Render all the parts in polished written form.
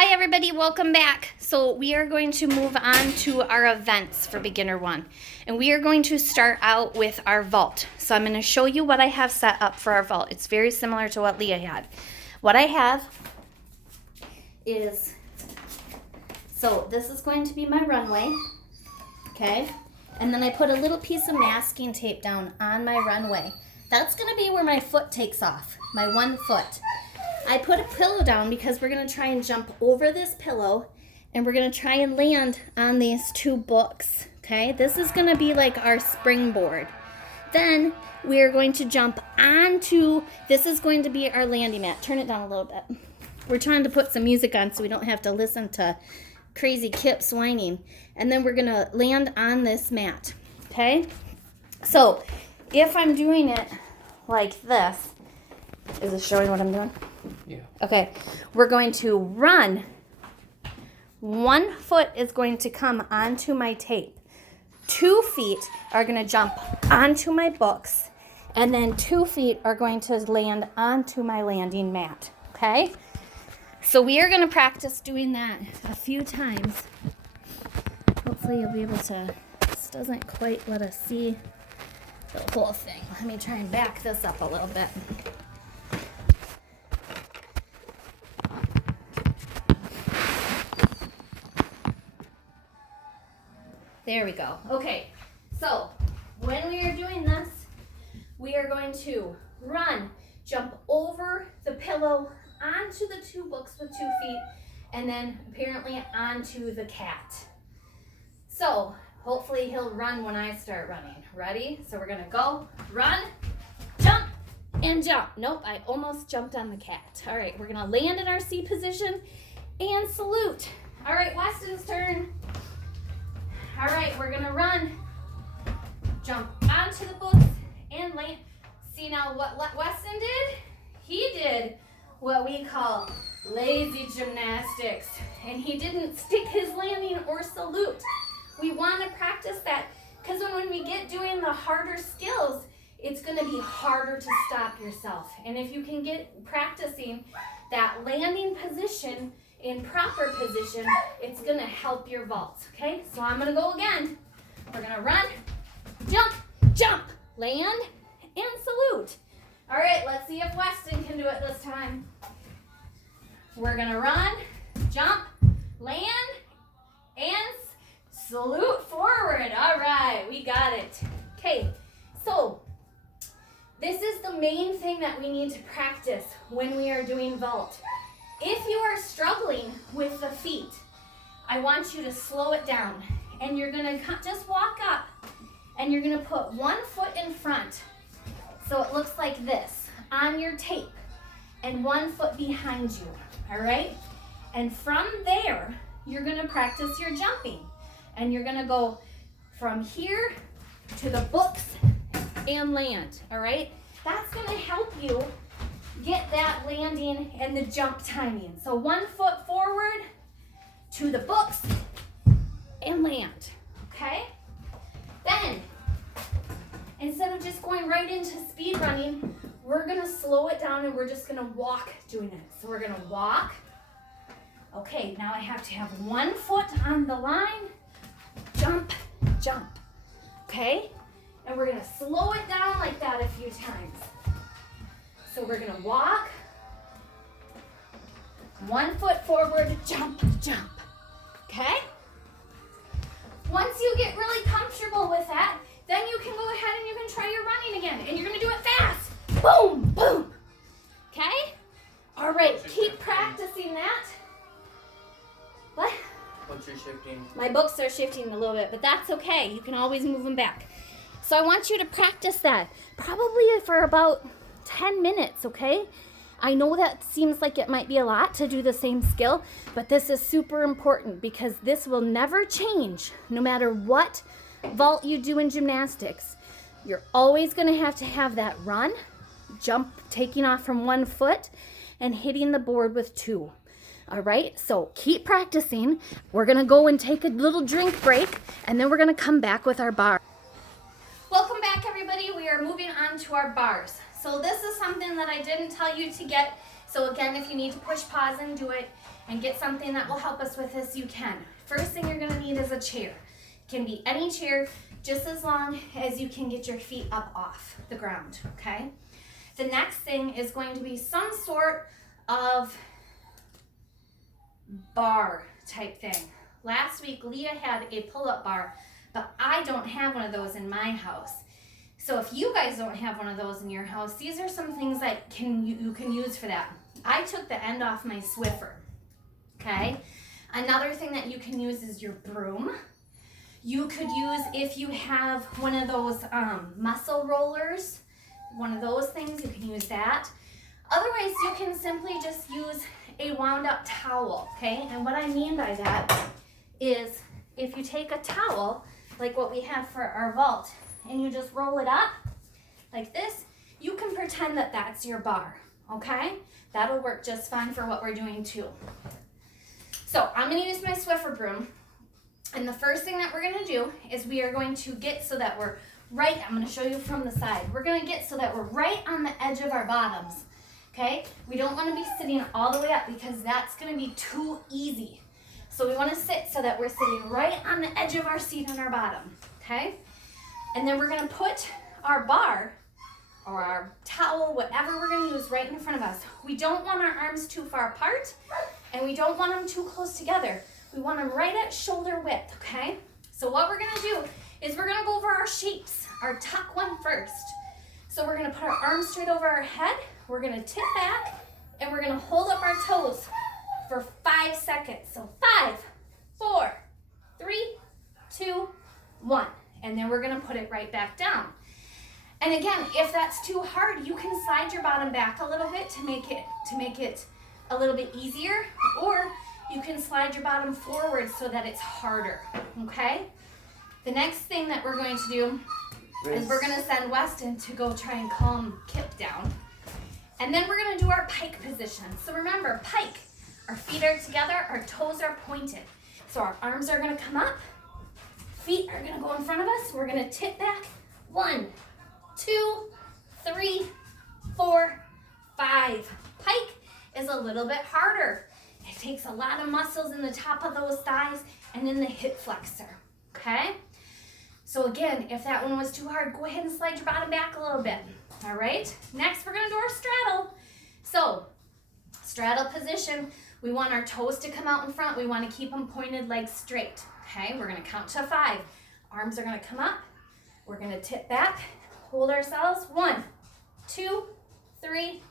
Hi everybody, welcome back. So we are going to move on to our events for beginner one. And we are going to start out with our vault. So I'm going to show you what I have set up for our vault. It's very similar to what Leah had. What I have is, so this is going to be my runway, okay? And then I put a little piece of masking tape down on my runway. That's going to be where my foot takes off, my 1 foot. I put a pillow down because we're going to try and jump over this pillow and we're going to try and land on these 2 books, okay? This is going to be like our springboard. Then we are going to jump onto, this is going to be our landing mat. Turn it down a little bit. We're trying to put some music on so we don't have to listen to crazy Kips whining. And then we're going to land on this mat, okay? So if I'm doing it like this, is it showing what I'm doing? Yeah. Okay, we're going to run. 1 foot is going to come onto my tape. 2 feet are going to jump onto my books. And then 2 feet are going to land onto my landing mat. Okay? So we are going to practice doing that a few times. Hopefully you'll be able to, this doesn't quite let us see the whole thing. Let me try and back this up a little bit. There we go. Okay, so when we are doing this, we are going to run, jump over the pillow, onto the 2 books with 2 feet, and then apparently onto the cat. So hopefully he'll run when I start running. Ready? So we're gonna go, run, jump, and jump. Nope, I almost jumped on the cat. All right, we're gonna land in our C position and salute. All right, Weston's turn. All right, we're gonna run, jump onto the books, and land. See now what Weston did? He did what we call lazy gymnastics, and he didn't stick his landing or salute. We wanna practice that, because when we get doing the harder skills, it's gonna be harder to stop yourself. And if you can get practicing that landing position in proper position, it's gonna help your vault, okay? So I'm gonna go again. We're gonna run, jump, jump, land, and salute. All right, let's see if Weston can do it this time. We're gonna run, jump, land, and salute forward. All right, we got it. Okay, so this is the main thing that we need to practice when we are doing vault. If you are struggling with the feet, I want you to slow it down. And you're gonna just walk up and you're gonna put 1 foot in front. So it looks like this on your tape and 1 foot behind you, all right? And from there, you're gonna practice your jumping. And you're gonna go from here to the books and land, all right? That's gonna help you get that landing and the jump timing. So 1 foot forward to the books and land, okay? Then, instead of just going right into speed running, we're gonna slow it down and we're just gonna walk doing it. So we're gonna walk. Okay, now I have to have 1 foot on the line, jump, jump, okay? And we're gonna slow it down like that a few times. So we're gonna walk, 1 foot forward, jump, jump, okay? Once you get really comfortable with that, then you can go ahead and you can try your running again. And you're gonna do it fast. Boom, boom, okay? All right, keep practicing that. What? Once you're shifting. My books are shifting a little bit, but that's okay. You can always move them back. So I want you to practice that, probably for about 10 minutes, okay? I know that seems like it might be a lot to do the same skill, but this is super important because this will never change no matter what vault you do in gymnastics. You're always gonna have to have that run, jump, taking off from 1 foot, and hitting the board with 2. All right, so keep practicing. We're gonna go and take a little drink break, and then we're gonna come back with our bar. Welcome back, everybody. We are moving on to our bars. So this is something that I didn't tell you to get So again, if you need to push pause and do it and get something that will help us with this, you can. First thing you're gonna need is a chair. It can be any chair, just as long as you can get your feet up off the ground, okay? The next thing is going to be some sort of bar type thing. Last week, Leah had a pull-up bar, but I don't have one of those in my house. So if you guys don't have one of those in your house, these are some things that you can use for that. I took the end off my Swiffer, okay? Another thing that you can use is your broom. You could use, if you have one of those muscle rollers, one of those things, you can use that. Otherwise, you can simply just use a wound up towel, okay? And what I mean by that is if you take a towel, like what we have for our vault, and you just roll it up like this, you can pretend that that's your bar, okay? That'll work just fine for what we're doing too. So I'm gonna use my Swiffer broom, and the first thing that we're gonna do is we are going to get so that we're right, I'm gonna show you from the side. We're gonna get so that we're right on the edge of our bottoms, okay? We don't wanna be sitting all the way up because that's gonna be too easy. So we wanna sit so that we're sitting right on the edge of our seat on our bottom, okay? And then we're gonna put our bar or our towel, whatever we're gonna use, right in front of us. We don't want our arms too far apart, and we don't want them too close together. We want them right at shoulder width, okay? So what we're gonna do is we're gonna go over our shapes, our tuck one first. So we're gonna put our arms straight over our head, we're gonna tip back, and we're gonna hold up our toes for 5 seconds. So 5, 4, 3, 2, 1. And then we're gonna put it right back down. And again, if that's too hard, you can slide your bottom back a little bit to make it a little bit easier, or you can slide your bottom forward so that it's harder, okay? The next thing that we're going to do is we're gonna send Weston to go try and calm Kip down. And then we're gonna do our pike position. So remember, pike, our feet are together, our toes are pointed. So our arms are gonna come up, feet are gonna go in front of us, we're gonna tip back. 1, 2, 3, 4, 5. Pike is a little bit harder. It takes a lot of muscles in the top of those thighs and in the hip flexor, okay? So again, if that one was too hard, go ahead and slide your bottom back a little bit, all right? Next, we're gonna do our straddle. So, straddle position, we want our toes to come out in front. We wanna keep them pointed, legs straight, okay? We're gonna count to 5. Arms are gonna come up. We're gonna tip back, hold ourselves. 1, 2, 3,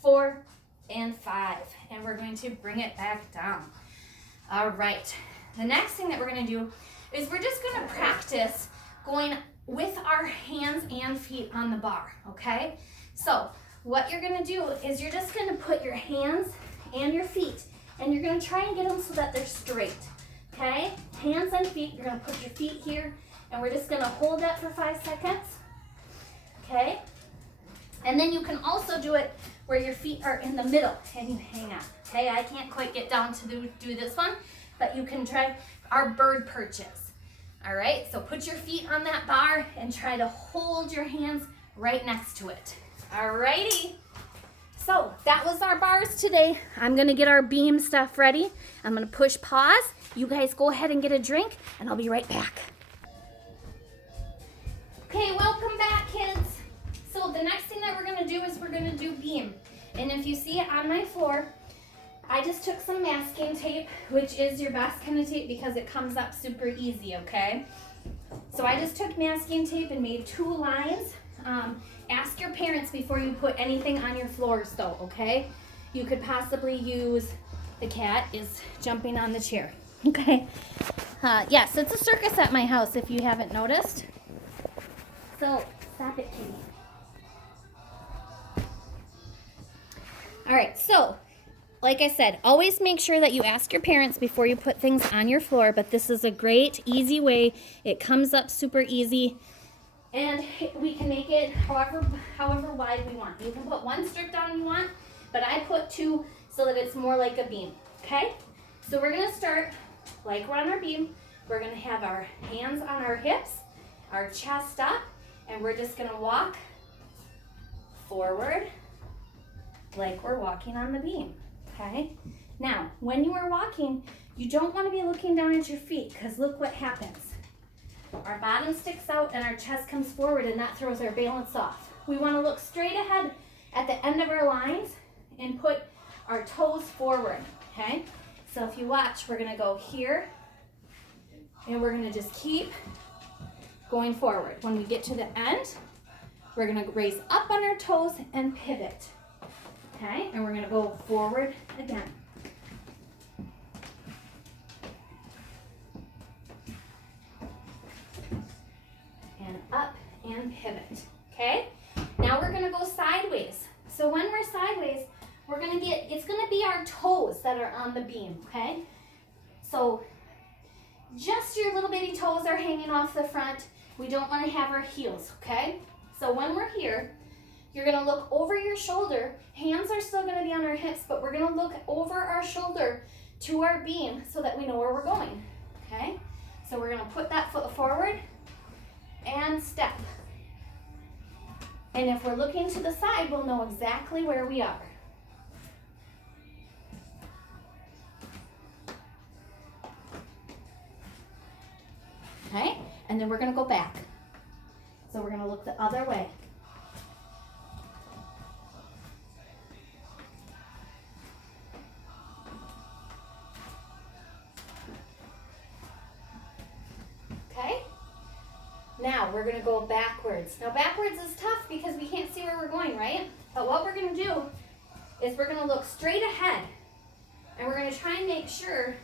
4, and 5. And we're going to bring it back down. All right. The next thing that we're gonna do is we're just gonna practice going with our hands and feet on the bar, okay? So what you're gonna do is you're just gonna put your hands and your feet, and you're gonna try and get them so that they're straight, okay? Hands and feet, you're gonna put your feet here, and we're just gonna hold that for 5 seconds, okay? And then you can also do it where your feet are in the middle and you hang out, okay? I can't quite get down to do this one, but you can try our bird perches. All right, so put your feet on that bar and try to hold your hands right next to it. All righty. So that was our bars today. I'm gonna get our beam stuff ready. I'm gonna push pause. You guys go ahead and get a drink and I'll be right back. Okay, welcome back, kids. So the next thing that we're gonna do is we're gonna do beam. And if you see it on my floor, I just took some masking tape, which is your best kind of tape because it comes up super easy, okay? So I just took masking tape and made 2 lines. Ask your parents before you put anything on your floors though, okay? You could possibly use, the cat is jumping on the chair, okay? Yes, it's a circus at my house if you haven't noticed. So, stop it, kitty. All right, so, like I said, always make sure that you ask your parents before you put things on your floor, but this is a great, easy way. It comes up super easy, and we can make it however wide we want. You can put 1 strip down if you want, but I put 2 so that it's more like a beam, okay? So we're gonna start like we're on our beam. We're gonna have our hands on our hips, our chest up, and we're just gonna walk forward, like we're walking on the beam, okay? Now, when you are walking, you don't want to be looking down at your feet because look what happens. Our bottom sticks out and our chest comes forward and that throws our balance off. We want to look straight ahead at the end of our lines and put our toes forward, okay? So if you watch, we're gonna go here and we're gonna just keep going forward. When we get to the end, we're gonna raise up on our toes and pivot, okay? And we're gonna go forward again. And up and pivot, okay? Now we're gonna go sideways. So when we're sideways, it's gonna be our toes that are on the beam, okay? So just your little bitty toes are hanging off the front. We don't wanna have our heels, okay? So when we're here, you're gonna look over your shoulder. Hands are still gonna be on our hips, but we're gonna look over our shoulder to our beam so that we know where we're going, okay? So we're gonna put that foot forward and step. And if we're looking to the side, we'll know exactly where we are. Okay, and then we're gonna go back. So we're gonna look the other way. Okay, now we're gonna go backwards. Now backwards is tough because we can't see where we're going, right? But what we're gonna do is we're gonna look straight ahead and we're gonna try and make sure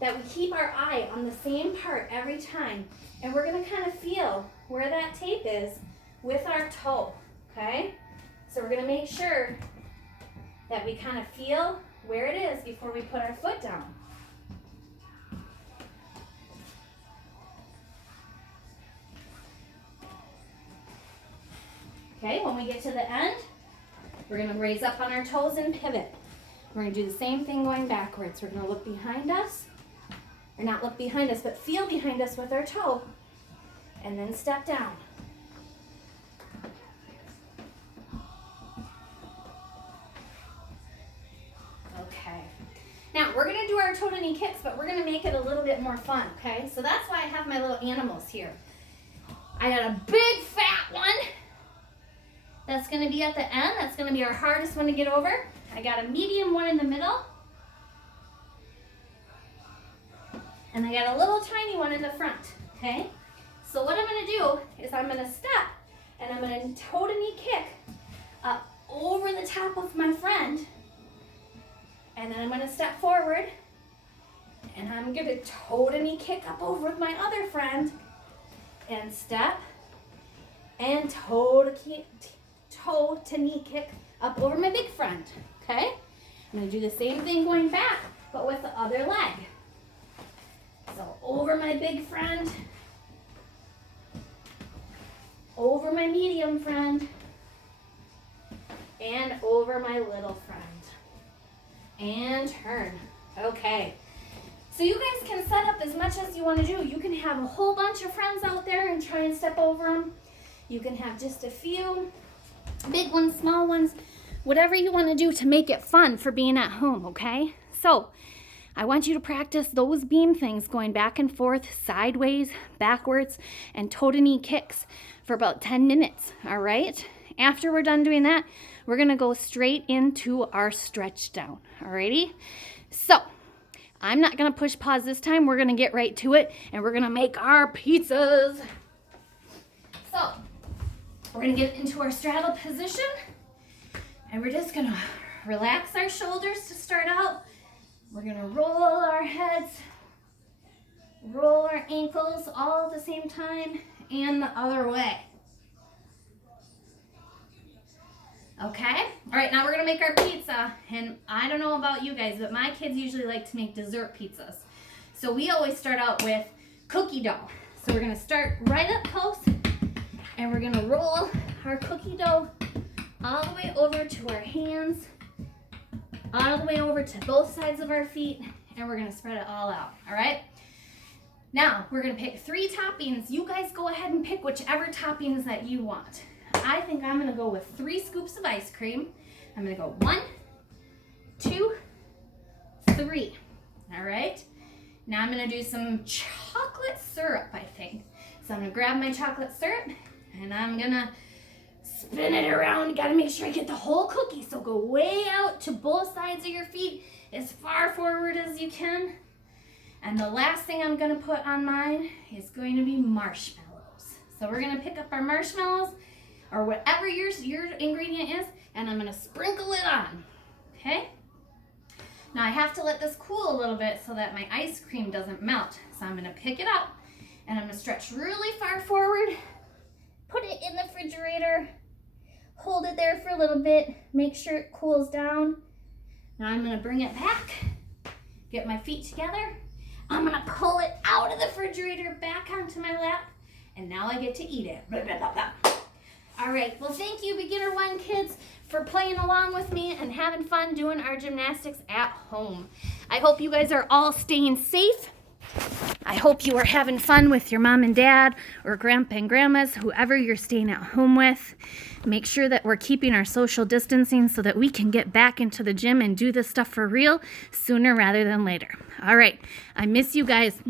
that we keep our eye on the same part every time. And we're gonna kind of feel where that tape is with our toe, okay? So we're gonna make sure that we kind of feel where it is before we put our foot down. Okay, when we get to the end, we're gonna raise up on our toes and pivot. We're gonna do the same thing going backwards. We're gonna look behind us, or not look behind us, but feel behind us with our toe, and then step down. Okay. Now, we're gonna do our toe to knee kicks, but we're gonna make it a little bit more fun, okay? So that's why I have my little animals here. I got a big fat one. That's gonna be at the end. That's gonna be our hardest one to get over. I got a medium one in the middle. And I got a little tiny one in the front, okay? So what I'm gonna do is I'm gonna step and I'm gonna toe to knee kick up over the top of my friend. And then I'm gonna step forward and I'm gonna toe to knee kick up over with my other friend and step and toe to knee kick up over my big friend, okay? I'm gonna do the same thing going back, but with the other leg. So over my big friend, over my medium friend, and over my little friend. And turn. Okay. So you guys can set up as much as you want to do. You can have a whole bunch of friends out there and try and step over them. You can have just a few, big ones, small ones, whatever you want to do to make it fun for being at home, okay? So I want you to practice those beam things going back and forth, sideways, backwards, and toe to knee kicks for about 10 minutes, all right? After we're done doing that, we're gonna go straight into our stretch down, alrighty? So, I'm not gonna push pause this time. We're gonna get right to it, and we're gonna make our pizzas. So, we're gonna get into our straddle position, and we're just gonna relax our shoulders to start out. We're gonna roll our heads, roll our ankles all at the same time, and the other way. Okay? All right, now we're gonna make our pizza. And I don't know about you guys, but my kids usually like to make dessert pizzas. So we always start out with cookie dough. So we're gonna start right up close, and we're gonna roll our cookie dough all the way over to our hands, all the way over to both sides of our feet, and we're gonna spread it all out, all right? Now, we're gonna pick 3 toppings. You guys go ahead and pick whichever toppings that you want. I think I'm gonna go with 3 scoops of ice cream. I'm gonna go 1, 2, 3. All right. Now I'm gonna do some chocolate syrup, I think. So I'm gonna grab my chocolate syrup and I'm gonna spin it around. You gotta make sure I get the whole cookie. So go way out to both sides of your feet, as far forward as you can. And the last thing I'm gonna put on mine is going to be marshmallows. So we're gonna pick up our marshmallows or whatever your ingredient is, and I'm gonna sprinkle it on, okay? Now I have to let this cool a little bit so that my ice cream doesn't melt. So I'm gonna pick it up and I'm gonna stretch really far forward, put it in the refrigerator, hold it there for a little bit, make sure it cools down. Now I'm gonna bring it back, get my feet together. I'm gonna pull it out of the refrigerator back onto my lap, and now I get to eat it. All right, well, thank you, Beginner 1 kids, for playing along with me and having fun doing our gymnastics at home. I hope you guys are all staying safe. I hope you are having fun with your mom and dad or grandpa and grandmas, whoever you're staying at home with. Make sure that we're keeping our social distancing so that we can get back into the gym and do this stuff for real sooner rather than later. All right, I miss you guys.